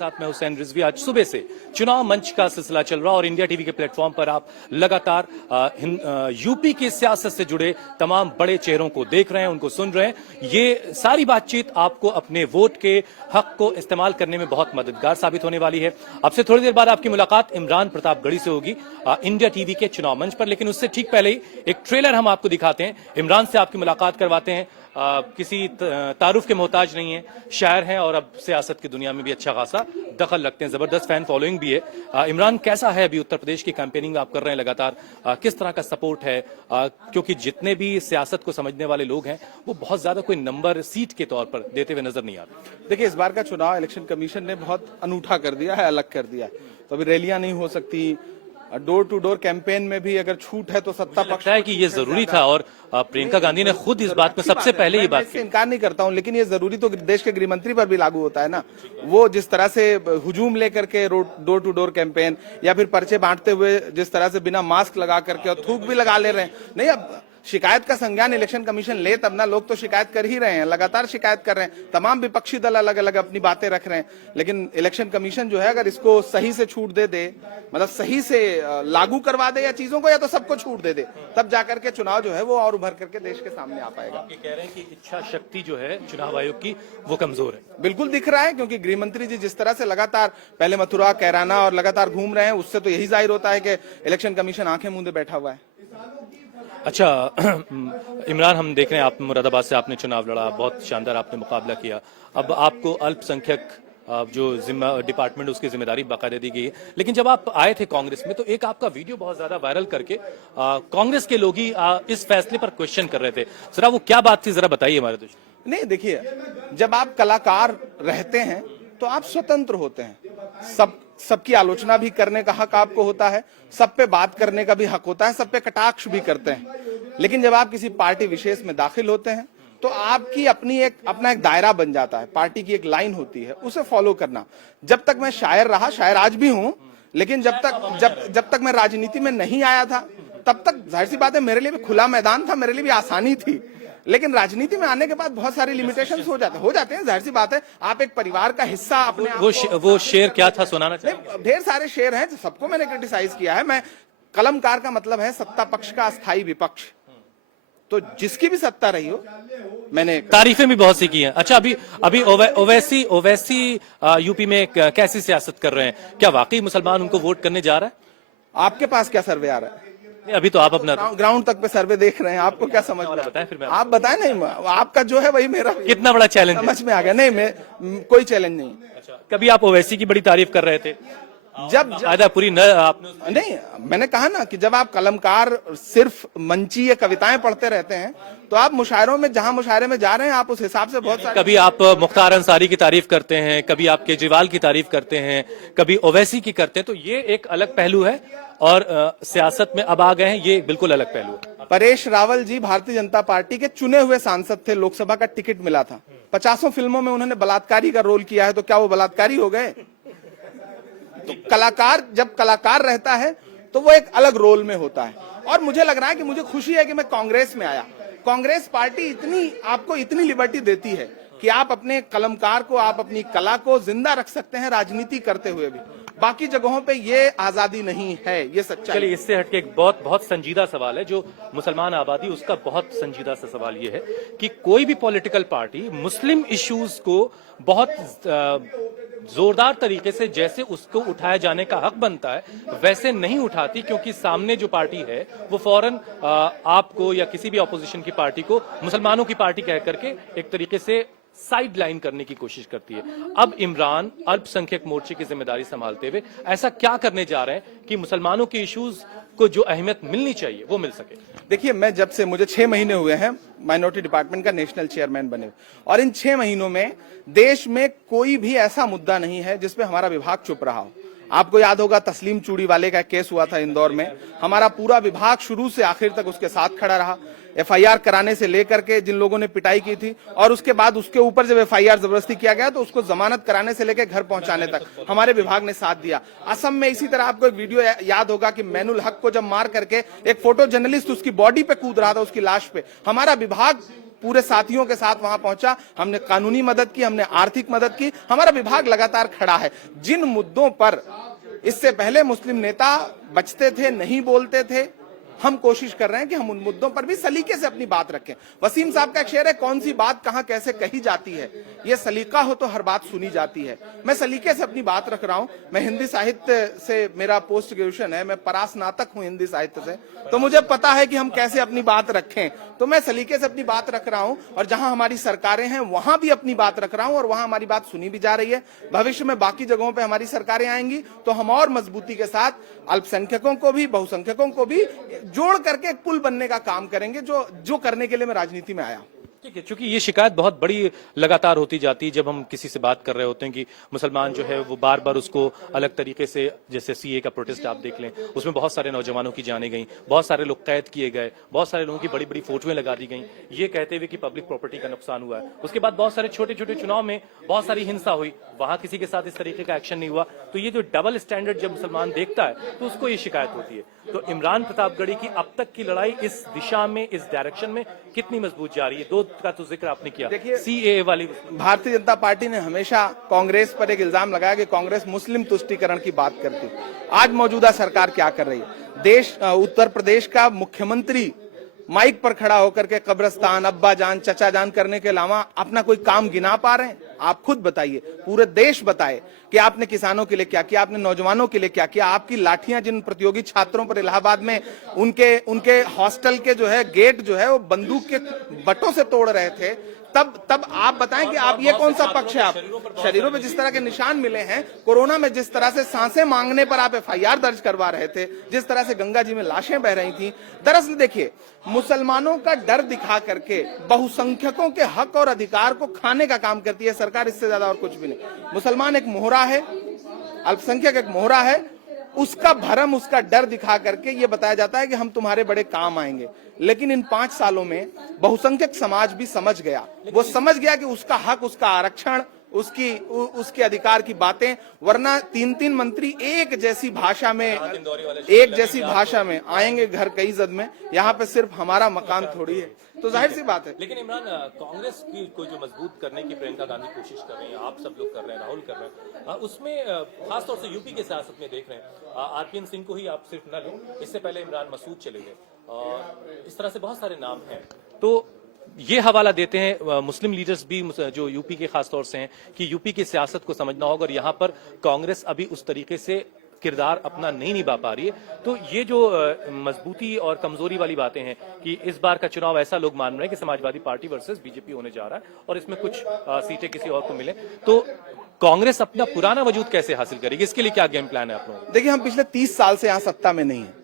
साथ मैं हुसैन रिजवी। आज सुबह से चुनाव मंच का सिलसिला चल रहा और इंडिया टीवी के प्लेटफॉर्म पर आप लगातार यूपी की सियासत से जुड़े तमाम बड़े चेहरों को देख रहे हैं, उनको सुन रहे हैं। ये सारी बातचीत आपको अपने वोट के हक को इस्तेमाल करने में बहुत मददगार साबित होने वाली है। अब से थोड़ी देर बाद आपकी मुलाकात इमरान प्रतापगढ़ी से होगी इंडिया टीवी के चुनाव मंच पर, लेकिन उससे ठीक पहले ही एक ट्रेलर हम आपको दिखाते हैं। इमरान से आपकी मुलाकात करवाते हैं। किसी तारुफ के मोहताज नहीं है, शायर हैं और अब सियासत की दुनिया में भी अच्छा खासा दखल रखते हैं, जबरदस्त फैन फॉलोइंग भी है। इमरान, कैसा है अभी उत्तर प्रदेश की कैंपेनिंग आप कर रहे हैं लगातार, किस तरह का सपोर्ट है? क्योंकि जितने भी सियासत को समझने वाले लोग हैं वो बहुत ज्यादा कोई नंबर सीट के तौर पर देते हुए नजर नहीं आ रहे। देखिए, इस बार का चुनाव इलेक्शन कमीशन ने बहुत अनूठा कर दिया है, अलग कर दिया है। तो अभी रैलियां नहीं हो सकती, डोर टू डोर कैंपेन में भी अगर छूट है तो सत्ता पक्ष है कि ये जरूरी था और प्रियंका गांधी ने खुद इस बात में सबसे पहले ये बात की। इनकार नहीं करता हूं, लेकिन ये जरूरी तो देश के गृह मंत्री पर भी लागू होता है ना। वो जिस तरह से हुजूम लेकर के डोर टू डोर कैंपेन या फिर पर्चे बांटते हुए जिस तरह से बिना मास्क लगा करके और थूक भी लगा ले रहे हैं, नहीं अब शिकायत का संज्ञान इलेक्शन कमीशन ले तब ना। लोग तो शिकायत कर ही रहे हैं, लगातार शिकायत कर रहे हैं, तमाम विपक्षी दल अलग अलग अपनी बातें रख रहे हैं, लेकिन इलेक्शन कमीशन जो है अगर इसको सही से छूट दे मतलब सही से लागू करवा दे या चीजों को, या तो सबको छूट दे तब जाकर के चुनाव जो है वो और उभर करके देश के सामने आ पाएगा। आप ये कह रहे हैं कि इच्छा शक्ति जो है चुनाव आयोग की वो कमजोर है? बिल्कुल दिख रहा है, क्योंकि गृह मंत्री जी जिस तरह से लगातार पहले मथुरा कैराना और लगातार घूम रहे हैं, उससे तो यही जाहिर होता है कि इलेक्शन कमीशन आंखें मूंदे बैठा हुआ है। अच्छा इमरान, हम देख रहे हैं आप मुरादाबाद से आपने चुनाव लड़ा, बहुत शानदार आपने मुकाबला किया। अब आपको अल्पसंख्यक जो डिपार्टमेंट उसकी जिम्मेदारी बाकायदा दी गई है, लेकिन जब आप आए थे कांग्रेस में तो एक आपका वीडियो बहुत ज्यादा वायरल करके कांग्रेस के लोग ही इस फैसले पर क्वेश्चन कर रहे थे। जरा वो क्या बात थी, जरा बताइए हमारे दोस्तों। नहीं, देखिए, जब आप कलाकार रहते हैं तो आप स्वतंत्र होते हैं, सबकी आलोचना भी करने का हक आपको होता है, सब पे बात करने का भी हक होता है, सब पे कटाक्ष भी करते हैं। लेकिन जब आप किसी पार्टी विशेष में दाखिल होते हैं तो आपकी अपना एक दायरा बन जाता है, पार्टी की एक लाइन होती है, उसे फॉलो करना। जब तक मैं शायर रहा, शायर आज भी हूं, लेकिन जब तक मैं राजनीति में नहीं आया था तब तक जाहिर सी बात है मेरे लिए भी खुला मैदान था, मेरे लिए भी आसानी थी। लेकिन राजनीति में आने के बाद बहुत सारी लिमिटेशंस हो जाते हैं, जाहिर सी बात है। आप एक परिवार का हिस्सा अपने वो शेर क्या था, सुनाना चाहिए? ढेर सारे शेर हैं, सबको मैंने क्रिटिसाइज किया है। मैं कलमकार का मतलब है सत्ता पक्ष का अस्थायी विपक्ष, तो जिसकी भी सत्ता रही हो मैंने तारीफें भी बहुत सी की हैं। अच्छा, अभी ओवैसी यूपी में कैसी सियासत कर रहे हैं? क्या वाकई मुसलमान उनको वोट करने जा रहा है? आपके पास क्या सर्वे आ रहा है? अभी तो आप अपना ग्राउंड तक पे सर्वे देख रहे हैं, आपको क्या समझ में बताएं फिर आप बताएं। नहीं, आपका जो है वही मेरा कितना बड़ा चैलेंज समझ में आ गया। नहीं, मैं कोई चैलेंज नहीं। अच्छा, कभी आप ओवैसी की बड़ी तारीफ कर रहे थे, जब पूरी आपने नहीं, मैंने कहा ना कि जब आप कलमकार सिर्फ मंचीय कविताएं पढ़ते रहते हैं तो आप मुशायरों में, जहां मुशायरे में जा रहे हैं, आप उस हिसाब से बहुत सारे, कभी आप मुख्तार अंसारी की तारीफ करते हैं, कभी आप केजरीवाल की तारीफ करते हैं, कभी ओवैसी की करते हैं, तो ये एक अलग पहलू है और सियासत में अब आ गए हैं, ये बिल्कुल अलग पहलू है। परेश रावल जी भारतीय जनता पार्टी के चुने हुए सांसद थे, लोकसभा का टिकट मिला था, 50 फिल्मों में उन्होंने बलात्कारी का रोल किया है, तो क्या वो बलात्कारी हो गए? तो कलाकार जब कलाकार रहता है तो वो एक अलग रोल में होता है। और मुझे लग रहा है कि मुझे खुशी है कि मैं कांग्रेस में आया। कांग्रेस पार्टी आपको इतनी लिबर्टी देती है कि आप अपने कलमकार को, आप अपनी कला को जिंदा रख सकते हैं राजनीति करते हुए भी। बाकी जगहों पे ये आजादी नहीं है, ये सच्चाई। चलिए, इससे हटके एक बहुत संजीदा सवाल है जो मुसलमान आबादी, उसका बहुत संजीदा सा सवाल ये है कि कोई भी पॉलिटिकल पार्टी मुस्लिम इश्यूज को बहुत जोरदार तरीके से जैसे उसको उठाया जाने का हक बनता है वैसे नहीं उठाती, क्योंकि सामने जो पार्टी है वो फौरन आपको या किसी भी ऑपोजिशन की पार्टी को मुसलमानों की पार्टी कह करके एक तरीके से साइड लाइन करने की कोशिश करती है। अब इमरान अल्पसंख्यक मोर्चे की जिम्मेदारी संभालते हुए ऐसा क्या करने जा रहे हैं कि मुसलमानों के इश्यूज को जो अहमियत मिलनी चाहिए वो मिल सके? देखिए, मैं जब से, मुझे 6 महीने हुए हैं माइनॉरिटी डिपार्टमेंट का नेशनल चेयरमैन बने, और इन 6 महीनों में देश में कोई भी ऐसा मुद्दा नहीं है जिसपे हमारा विभाग चुप रहा हो। आपको याद होगा तस्लीम चूड़ी वाले का केस हुआ था इंदौर में, हमारा पूरा विभाग शुरू से आखिर तक उसके साथ खड़ा रहा। एफआईआर कराने से लेकर के जिन लोगों ने पिटाई की थी, और उसके बाद उसके ऊपर जब एफआईआर जबरदस्ती किया गया तो उसको जमानत कराने से लेकर घर पहुंचाने तक हमारे विभाग ने साथ दिया। असम में इसी तरह आपको एक वीडियो याद होगा कि मैनुल हक को जब मार करके एक फोटो जर्नलिस्ट उसकी बॉडी पे कूद रहा था, उसकी लाश पे, हमारा विभाग पूरे साथियों के साथ वहां पहुंचा, हमने कानूनी मदद की, हमने आर्थिक मदद की, हमारा विभाग लगातार खड़ा है। जिन मुद्दों पर इससे पहले मुस्लिम नेता बचते थे, नहीं बोलते थे, हम कोशिश कर रहे हैं कि हम उन मुद्दों पर भी सलीके से अपनी बात रखें। वसीम साहब का एक शेर है, कौन सी बात कहां कैसे कही जाती है, ये सलीका हो तो हर बात सुनी जाती है। मैं सलीके से अपनी बात रख रहा हूं। मैं हिंदी साहित्य से, मेरा पोस्ट ग्रेजुएशन है, मैं परास्नातक हूं हिंदी साहित्य से, तो मुझे पता है कि हम कैसे अपनी बात रखें। तो मैं सलीके से अपनी बात रख रहा हूं और जहां हमारी सरकारें हैं वहां भी अपनी बात रख रहा हूं और वहां हमारी बात सुनी भी जा रही है। भविष्य में बाकी जगहों पे हमारी सरकारें आएंगी तो हम और मजबूती के साथ अल्पसंख्यकों को भी, बहुसंख्यकों को भी जोड़ करके एक पुल बनने का काम करेंगे, जो करने के लिए मैं राजनीति में आया। ठीक है, क्योंकि ये शिकायत बहुत बड़ी लगातार होती जाती है जब हम किसी से बात कर रहे होते हैं कि मुसलमान जो है वो बार बार उसको अलग तरीके से, जैसे सीए का प्रोटेस्ट आप देख लें, उसमें बहुत सारे नौजवानों की जानें गई, बहुत सारे लोग कैद किए गए, बहुत सारे लोगों की बड़ी बड़ी फोटोएं लगा दी गई, ये कहते हुए कि पब्लिक प्रॉपर्टी का नुकसान हुआ है। उसके बाद बहुत सारे छोटे छोटे चुनाव में बहुत सारी हिंसा हुई, वहां किसी के साथ इस तरीके का एक्शन नहीं हुआ। तो ये जो डबल स्टैंडर्ड जब मुसलमान देखता है तो उसको ये शिकायत होती है। तो इमरान प्रतापगढ़ी की अब तक की लड़ाई इस दिशा में, इस डायरेक्शन में कितनी मजबूत जा रही है? दो का तो जिक्र आपने किया, देखिए सीएए वाली। भारतीय जनता पार्टी ने हमेशा कांग्रेस पर एक इल्जाम लगाया कि कांग्रेस मुस्लिम तुष्टीकरण की बात करती है। आज मौजूदा सरकार क्या कर रही है? उत्तर प्रदेश का मुख्यमंत्री माइक पर खड़ा होकर के कब्रिस्तान, अब्बा जान, चचा जान करने के अलावा अपना कोई काम गिना पा रहे हैं? आप खुद बताइए, पूरे देश बताए कि आपने किसानों के लिए क्या किया, आपने नौजवानों के लिए क्या किया। आपकी लाठियां जिन प्रतियोगी छात्रों पर इलाहाबाद में उनके हॉस्टल के जो है गेट जो है वो बंदूक के बटों से तोड़ रहे थे, तब आप बताएं कि आप ये कौन सा पक्ष है? आप शरीरों पे जिस तरह के निशान मिले हैं, कोरोना में जिस तरह से सांसें मांगने पर आप एफआईआर दर्ज करवा रहे थे, जिस तरह से गंगा जी में लाशें बह रही थी। दरअसल देखिए, मुसलमानों का डर दिखा करके बहुसंख्यकों के हक और अधिकार को खाने का काम करती है सरकार, इससे ज्यादा और कुछ भी नहीं। मुसलमान एक मोहरा है, अल्पसंख्यक एक मोहरा है, उसका भरम, उसका डर दिखा करके ये बताया जाता है कि हम तुम्हारे बड़े काम आएंगे। लेकिन इन 5 सालों में बहुसंख्यक समाज भी समझ गया, वो समझ गया कि उसका हक, उसका आरक्षण, उसके अधिकार की बातें, वरना 3-3 मंत्री एक जैसी भाषा में आएंगे घर कई जद में, यहाँ पे सिर्फ हमारा मकान थोड़ी है। तो जाहिर सी बात है। लेकिन इमरान, कांग्रेस की कोई जो मजबूत करने की प्रियंका गांधी कोशिश कर रही है, आप सब लोग कर रहे हैं, राहुल कर रहे हैं, उसमें खासतौर से यूपी के सियासत में देख रहे हैं, आरपीएन सिंह को ही आप सिर्फ न लो, इससे पहले इमरान मसूद चले गए और इस तरह से बहुत सारे नाम हैं। तो ये हवाला देते हैं मुस्लिम लीडर्स भी जो यूपी के खासतौर से हैं कि यूपी की सियासत को समझना होगा और यहाँ पर कांग्रेस अभी उस तरीके से किरदार अपना नहीं निभा पा रही है। तो ये जो मजबूती और कमजोरी वाली बातें हैं कि इस बार का चुनाव ऐसा लोग मान रहे हैं कि समाजवादी पार्टी वर्सेस बीजेपी होने जा रहा है और इसमें कुछ सीटें किसी और को मिले, तो कांग्रेस अपना पुराना वजूद कैसे हासिल करेगी? इसके लिए क्या गेम प्लान है आप लोगों? देखिए, हम पिछले 30 साल से यहाँ सत्ता में नहीं है,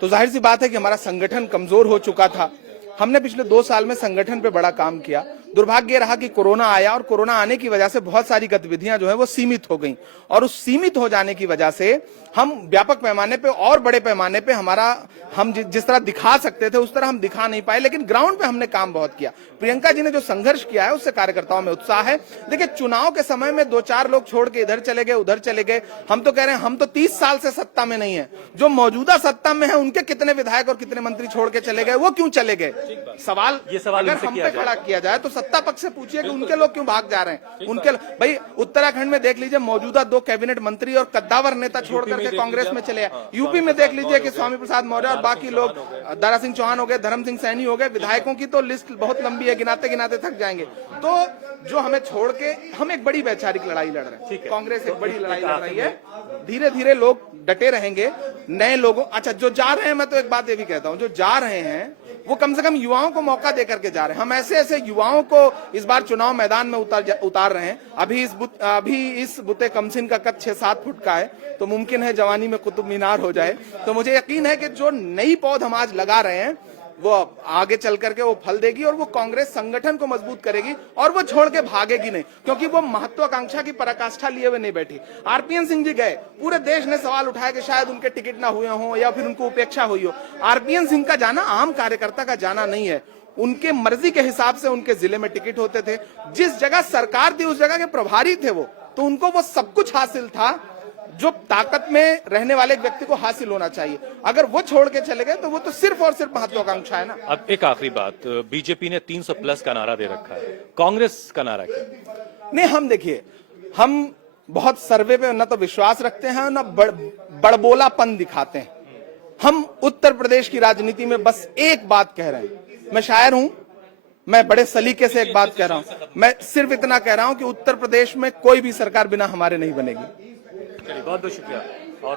तो जाहिर सी बात है कि हमारा संगठन कमजोर हो चुका था। हमने पिछले 2 साल में संगठन पे बड़ा काम किया। दुर्भाग्य रहा कि कोरोना आया और कोरोना आने की वजह से बहुत सारी गतिविधियां जो है वो सीमित हो गईं और उस सीमित हो जाने की वजह से हम व्यापक पैमाने पे और बड़े पैमाने पे हम जिस तरह दिखा सकते थे उस तरह हम दिखा नहीं पाए, लेकिन ग्राउंड पे हमने काम बहुत किया। प्रियंका जी ने जो संघर्ष किया है उससे कार्यकर्ताओं में उत्साह है। देखिए, चुनाव के समय में 2-4 लोग छोड़ के इधर चले गए, उधर चले गए। हम तो कह रहे हैं, हम तो 30 साल से सत्ता में नहीं है, जो मौजूदा सत्ता में है उनके कितने विधायक और कितने मंत्री छोड़ के चले गए, वो क्यों चले गए? सवाल अगर हम पे खड़ा किया जाए तो सत्ता पक्ष से पूछिए कि उनके लोग क्यों भाग जा रहे हैं। उनके भाई उत्तराखंड में देख लीजिए, मौजूदा 2 कैबिनेट मंत्री और कद्दावर नेता छोड़ करके कांग्रेस में चले आए। यूपी में देख लीजिए कि स्वामी प्रसाद मौर्य और बाकी लोग, दारा सिंह चौहान हो गए, धर्म सिंह सैनी हो गए। विधायकों की तो लिस्ट बहुत लंबी है, गिनाते गिनाते थक जाएंगे। तो जो हमें छोड़ के हम एक बड़ी वैचारिक लड़ाई लड़ रहे हैं, कांग्रेस एक बड़ी लड़ाई लड़ रही है। धीरे धीरे लोग डटे रहेंगे, नए लोगों, अच्छा जो जा रहे हैं, मैं तो एक बात ये भी कहता हूं, जो जा रहे हैं वो कम से कम युवाओं को मौका देकर के जा रहे हैं। हम ऐसे ऐसे युवाओं को इस बार चुनाव मैदान में उतार रहे हैं। अभी इस बुते कमसिन का कद 6-7 फुट का है, तो मुमकिन है जवानी में कुतुब मीनार हो जाए। तो मुझे यकीन है कि जो नई पौध हम आज लगा रहे हैं वो आगे चल करके वो फल देगी और वो कांग्रेस संगठन को मजबूत करेगी और वो छोड़ के भागेगी नहीं, क्योंकि वो महत्वाकांक्षा की पराकाष्ठा लिए हुए नहीं बैठी। आरपीएन सिंह जी गए, पूरे देश ने सवाल उठाया कि शायद उनके टिकट ना हुए हों या फिर उनको उपेक्षा हुई हो। आरपीएन सिंह का जाना आम कार्यकर्ता का जाना नहीं है, उनके मर्जी के हिसाब से उनके जिले में टिकट होते थे। जिस जगह सरकार थी उस जगह के प्रभारी थे वो, तो उनको वो सब कुछ हासिल था जो ताकत में रहने वाले व्यक्ति को हासिल होना चाहिए। अगर वो छोड़ के चले गए तो वो तो सिर्फ और सिर्फ महत्वाकांक्षा है ना। अब एक आखिरी बात, बीजेपी ने 300 प्लस का नारा दे रखा है, कांग्रेस का नारा क्या? नहीं, हम देखिए, हम बहुत सर्वे पे न तो विश्वास रखते हैं न बड़बोलापन दिखाते हैं। हम उत्तर प्रदेश की राजनीति में बस एक बात कह रहे हैं। मैं शायर हूं, मैं बड़े सलीके से एक बात कह रहा हूं। मैं सिर्फ इतना कह रहा हूं कि उत्तर प्रदेश में कोई भी सरकार बिना हमारे नहीं बनेगी। बहुत बहुत शुक्रिया और